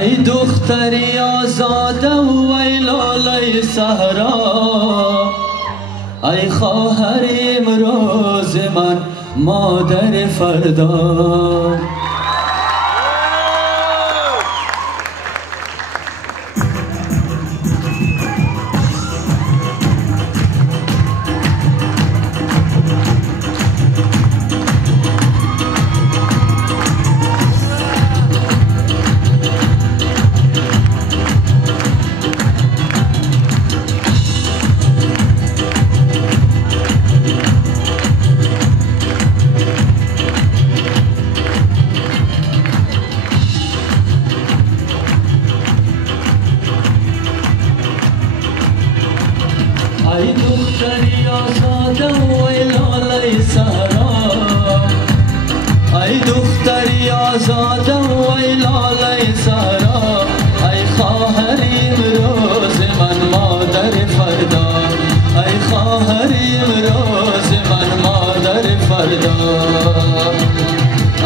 ای دختری آزاده و ای لاله صحرا، ای خواهر امروز من مادر فردا. ای دختری آزاده و ای لاله صحرا، ای دختری آزاده و ای لاله صحرا، ای خواهر امروز من مادر فردا، ای خواهر امروز من مادر فردا.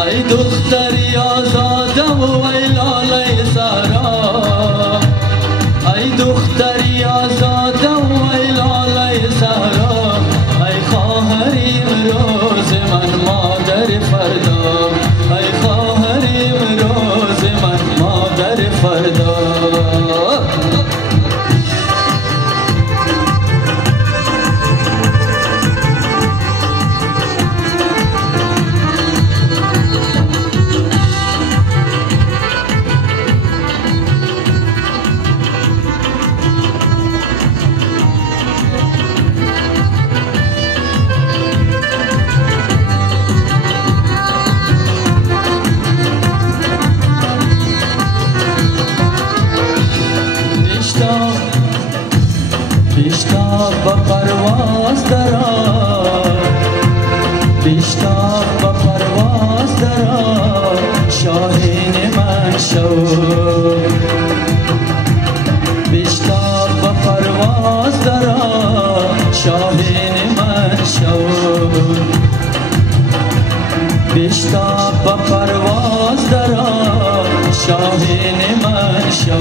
ای دختری آزاده و ای لاله صحرا، ای دختری آزاده و ای لاله صحرا، ای خواهر امروز من مادر فردا، ای خواهر امروز من مادر فردا. بیشتر با پرواز درآ، بیشتر با پرواز درآ، شاهین من شو. بیشتر با پرواز درآ، شاهین من شو. بیشتر با پرواز درآ، شاهین من شو.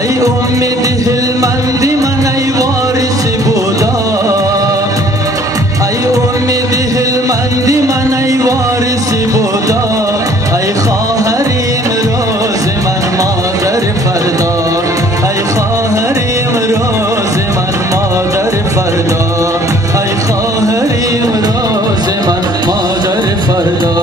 ای امید هلمندی من ای وارث بودا، ای امید هلمندی من ای وارث بودا، ای خواهر امروز من مادر فردا، ای خواهر امروز من مادر فردا، ای خواهر امروز من مادر فردا.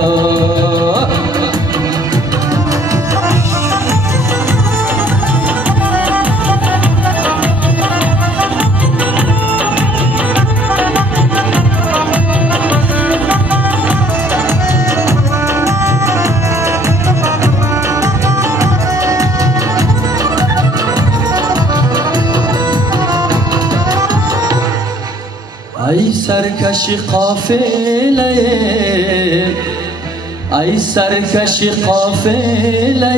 ای سرکش قافله، ای سرکش قافله،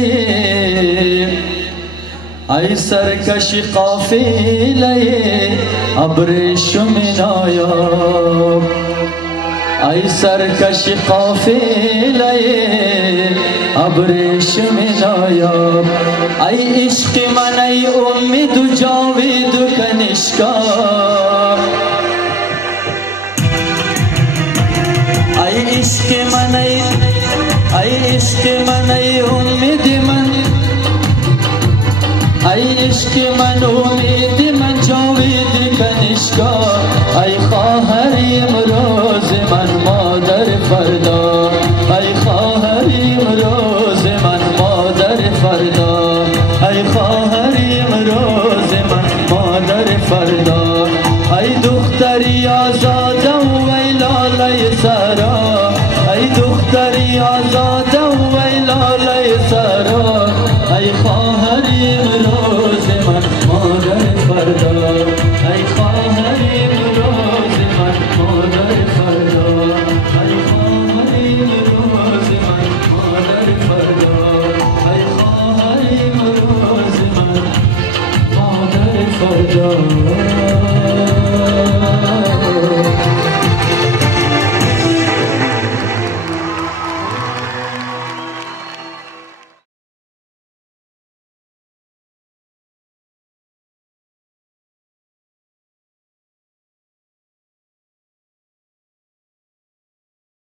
ای سرکش قافله، ابریشم نایاب. ای سرکش قافله، ابریشم نایاب. ای عشق من ای امید و جاوید و کنشکا، ای عشق من ای عشق من ای امید من، ای عشق من امید من جاوید کنشکا، ای خواهر امروز من مادر فردا، ای خواهر امروز من مادر فردا، ای خواهر امروز من مادر فردا. ای دختری آزاده و ای لاله سر،